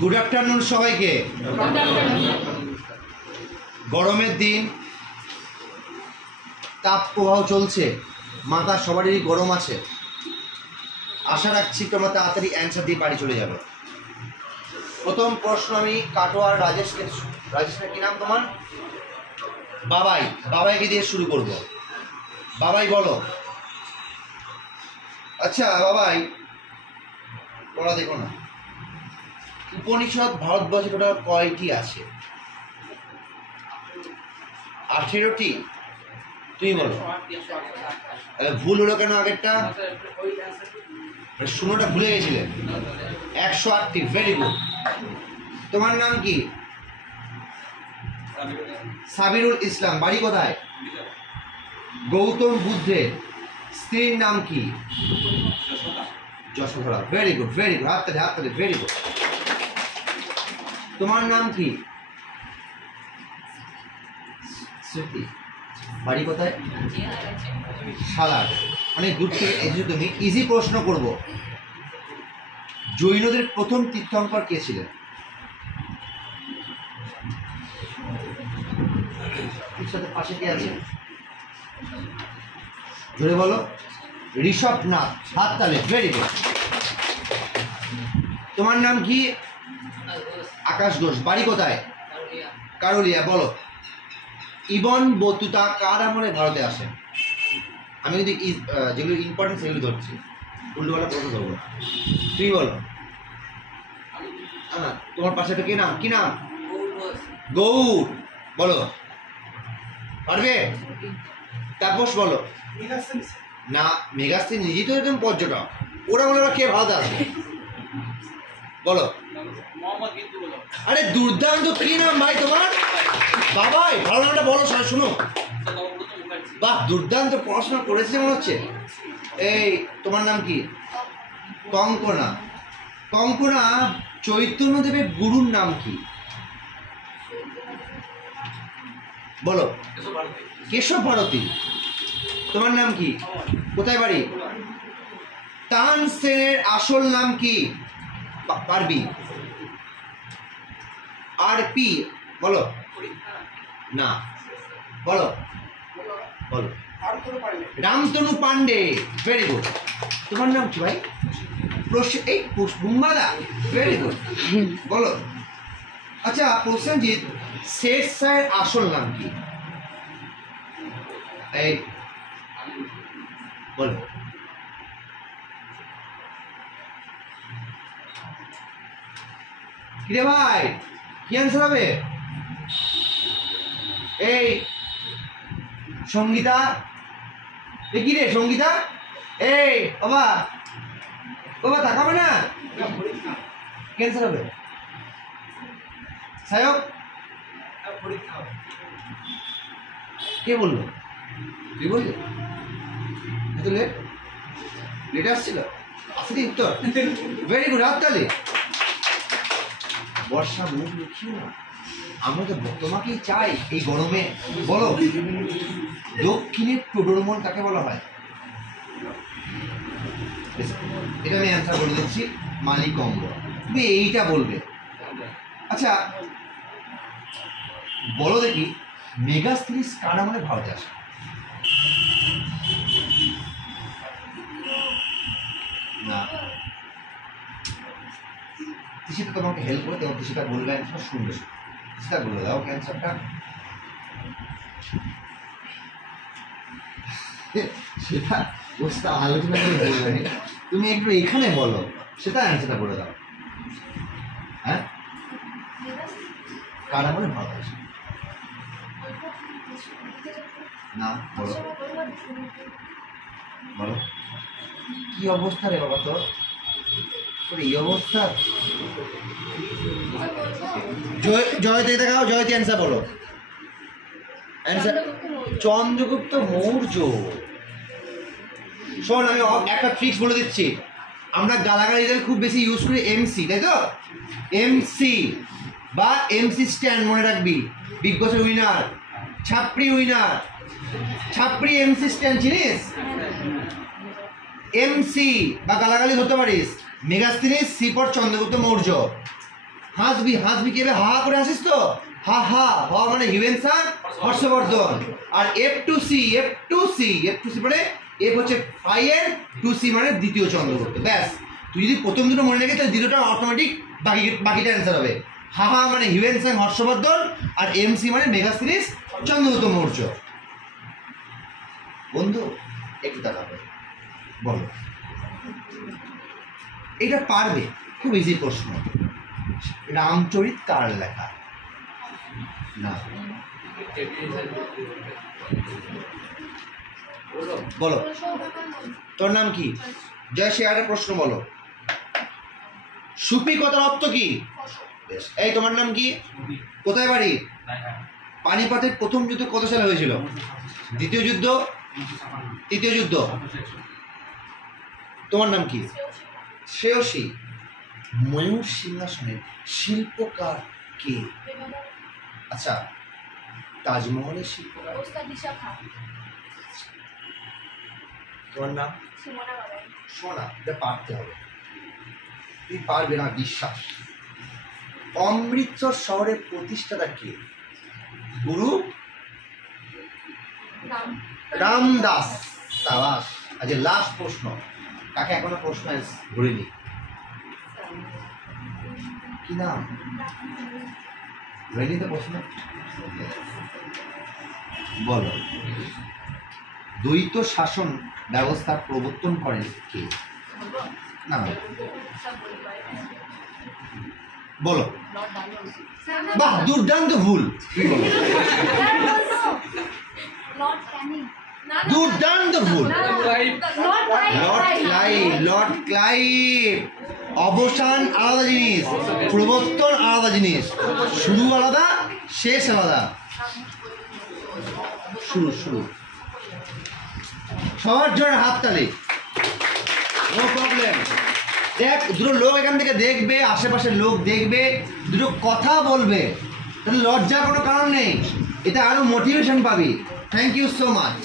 Good afternoon সবাইকে। গরমের দিন, তাপ প্রবাহ চলছে, মাথা সবারই গরম আছে। আশা রাখছি তোমরা তাড়াতাড়ি অ্যান্সার দিয়ে বাড়ি চলে যাবে। প্রথম প্রশ্ন আমি কাটোয়ার রাজেশকে, রাজেশের কি নাম তোমার? বাবাই, বাবাইকে দিয়ে শুরু করব। বাবাই বলো। আচ্ছা বাবাই, পড়া দেখো না। উপনিষদ ভারতবর্ষে টোটাল কয়টি আছে? 18টি। তুমি বলো। ভুল হলো কেন আগেরটা? শূন্যটা ভুলে গেছিলে। 108টি। Very good. তোমার নাম কি? সাবিরুল ইসলাম। বাড়ি কোথায়? গৌতম বুদ্ধের স্ত্রীর নাম কি? Yashodhara. Very good, very good. হাততালি, হাততালি। Very good. তোমার নাম কি? স্মৃতি। বাড়ি কোথায়? সালার। অনেক দূর থেকে এসেছো তুমি। ইজি প্রশ্ন করব। জৈনদের প্রথম তীর্থঙ্কর কে ছিলেন? পাশে কে আছে? জোরে বলো। ঋষভনাথ। হাততালি। Very good. তোমার নাম কি? আকাশ ঘোষ। বাড়ি কোথায়? কারুলিয়া। বলো। ইবন বতুতা কার আমলে ভারতে আসেন? আমি যদি যেগুলো ইম্পর্টেন্ট সেগুলো ধরছি, উল্টোপাল্টা প্রশ্ন ধরবো না। তুমি বলো। হ্যাঁ, তোমার পাশে কে নাম? কি নাম? গৌর। বলো। পারবে? তাপস বলো। না, মেগাস্তিন নিজেই তো একদম পর্যটক। ওরা বলে ওরা কে ভারতে আসবে? বলো। আরে দুর্দান্ত। কি নাম ভাই তোমার? বাবাই, ভালো নামটা বলো। সবাই শুনো। বাহ, দুর্দান্ত পড়াশোনা করেছে মনে হচ্ছে। এই তোমার নাম কি? কঙ্কনা। কঙ্কনা, চৈতন্যদেবের গুরুর নাম কি? বলো। কেশব ভারতী। তোমার নাম কি? কোথায় বাড়ি? তানসেনের আসল নাম কি? পারবি? আর পি বলো না। বলো বলো। রামতনু পান্ডে। Very good. তোমার নাম কি ভাই? এই বুম্বাদা। Very good. বলো। আচ্ছা প্রসেনজিৎ, শের শাহের আসল নাম কি? এই বলো। কিরে ভাই, কি আনসার হবে? এই সঙ্গীতা। এ কি রে সঙ্গীতা? এই বাবা, বাবা তাকাবে না। ক্যান্সার হবে। সায়ক কে বললো? তুই বললি? এত লেট? লেট আসছিল? আসলে উত্তর। Very good. হাততালি। বর্ষা মুখ লুকিও না। আমরা তো তোমাকেই চাই এই গরমে। বলো। দক্ষিণের টোডরমন কাকে বলা হয়? এটা আমি অ্যান্সার বলে দিচ্ছি। মালিক অঙ্গ। তুমি এইটা বলবে। আচ্ছা বলো দেখি, মেগাস্থিনিস কার আমলে ভারতে আসে? না, সেটা তোমাকে হেল্প করে দেবো। সেটা বলবে, অ্যান্সার শুনবে। সেটা বলে দাও ক্যান্সারটা। সেটা বসে আলোচনা করে বলবে। তুমি একটু এখানে বলো, সেটা অ্যান্সারটা বলে দাও। হ্যাঁ, কার আমলে ভারত আসে? না, বলো বলো। কি অবস্থা রে বাবা তোর? এই অবস্থা। জয়তী দেখাও। জয়তী অ্যান্সার বলো। অ্যান্সার চন্দ্রগুপ্ত মৌর্য। শোন, আমি একটা ট্রিক্স বলে দিচ্ছি। আমরা গালাগালিদের খুব বেশি ইউজ করি এমসি, তাই তো? এমসি বা এমসি স্ট্যান্ড মনে রাখবি। বিগ বসের উইনার, ছাপড়ি উইনার, ছাপড়ি এমসি স্ট্যান্ড চিনিস? এমসি বা গালাগালি ধরতে পারিস। Megasthenes, C for Chandragupta Maurya. হাসবি হাসবি কে হা হা করে হাসিস তো, হা হা হ মানে হিউয়েন সাং হর্ষবর্ধন। আর F2C মানে এফ হচ্ছে ফাইয়ের, 2C মানে দ্বিতীয় চন্দ্রগুপ্ত। ব্যাস, তুই যদি প্রথম দুটো মনে রেখে তাহলে দ্বিতীয়টা অটোমেটিক বাকিটা অ্যান্সার হবে। হা হা মানে হিউয়েন সাং হর্ষবর্ধন, আর MC মানে মেগাস্থিনিস চন্দ্রগুপ্ত মৌর্য। বন্ধু একটু তাকাবে, বলো এটা পারবে? খুব ইজি প্রশ্ন। রামচরিত কার লেখা? না, বলো তোর নাম কি? জয়, সে একটা প্রশ্ন বলো। সুপি কথার অর্থ কি? এই তোমার নাম কি? কোথায় বাড়ি? পানিপথের প্রথম যুদ্ধ কত সালে হয়েছিল? দ্বিতীয় যুদ্ধ? তৃতীয় যুদ্ধ? তোমার নাম কি? শ্রেয়সী। ময়ূর সিংহাসনের শিল্পকার কে? আচ্ছা, তাজমহলের শিল্পকার? তোমার নাম? সোনা। এটা পারতে হবে, তুই পারবে না বিশ্বাস। অমৃতসর শহরের প্রতিষ্ঠাতা কে? গুরু রামদাস। সাবাস। আচ্ছা, লাস্ট প্রশ্ন, কাকে এখনো প্রশ্ন ঘুরিনি, কি নাম? ঘুরিনি তো প্রশ্ন, বলো। দ্বৈত শাসন ব্যবস্থার প্রবর্তন করেন কে? না, বলো। বাহ, দুর্দান্ত ভুল। দুর্দান্ত ভুল। Lord Clive. অবসান আলাদা জিনিস, প্রবর্তন আলাদা জিনিস। শুরু আলাদা, শেষ আলাদা। শুরু। সবার জন্য হাততালি, নো প্রবলেম। দেখ, দুটো লোক এখান থেকে দেখবে, আশেপাশের লোক দেখবে, দুটো কথা বলবে, তাহলে লজ্জার কোনো কারণ নেই, এতে আরো মোটিভেশন পাবি। Thank you so much.